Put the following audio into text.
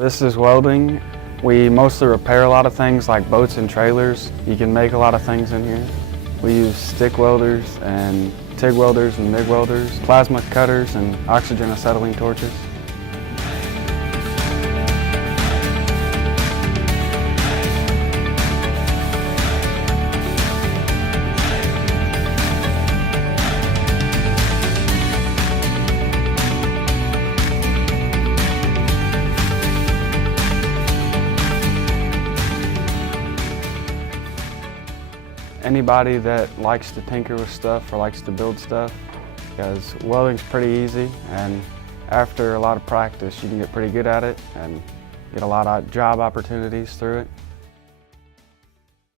This is welding. We mostly repair a lot of things like boats and trailers. You can make a lot of things in here. We use stick welders and TIG welders and MIG welders, plasma cutters and oxyacetylene torches. Anybody that likes to tinker with stuff or likes to build stuff, because welding's pretty easy, and after a lot of practice you can get pretty good at it and get a lot of job opportunities through it.